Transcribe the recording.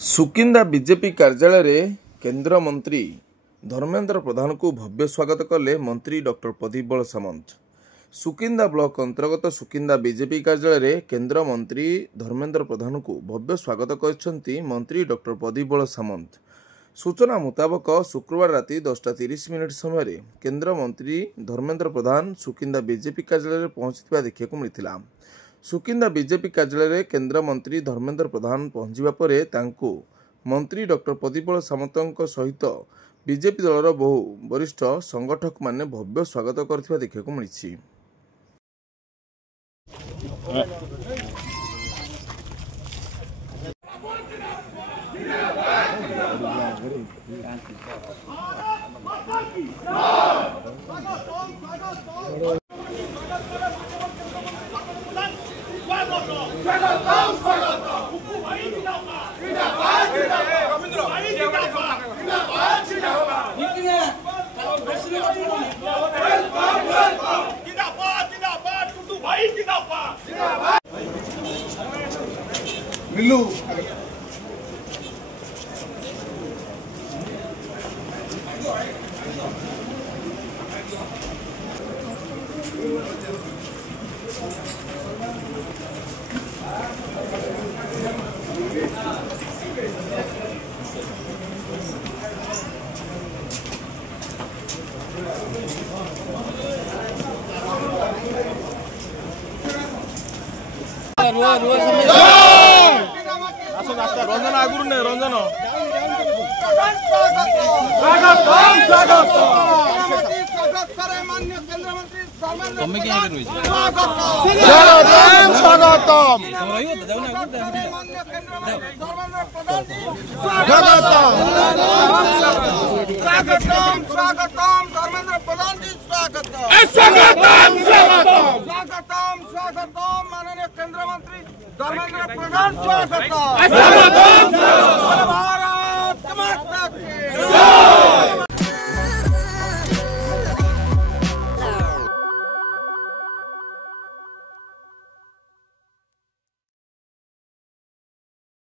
Sukinda BJP कार्यालय केंद्र मंत्री धर्मेंद्र प्रधान को भव्य स्वागत कले मंत्री डॉक्टर प्रदीप सामंत। सुकिंदा ब्लॉक अंतर्गत सुकिंदा बीजेपी कार्यालय केंद्र मंत्री धर्मेंद्र प्रधान को भव्य स्वागत कर मंत्री डॉक्टर प्रदीप सामंत। सूचना मुताबक शुक्रवार राति 10:30 समय केंद्र मंत्री धर्मेंद्र प्रधान सुकिंदा बीजेपी कार्यालय पहुंचता देखा मिलता। सुकिंदा बीजेपी कार्यालय केंद्र मंत्री धर्मेंद्र प्रधान पहुंचवा परे तांको मंत्री डॉक्टर प्रदीप सामंत सहित बीजेपी दलर बहु वरिष्ठ संगठक माने भव्य स्वागत करथिबा देखा मिली। मिल्लू रंजन आगुर ने रंजन माननीय केंद्र मंत्री धर्मेंद्र प्रधान स्वागत।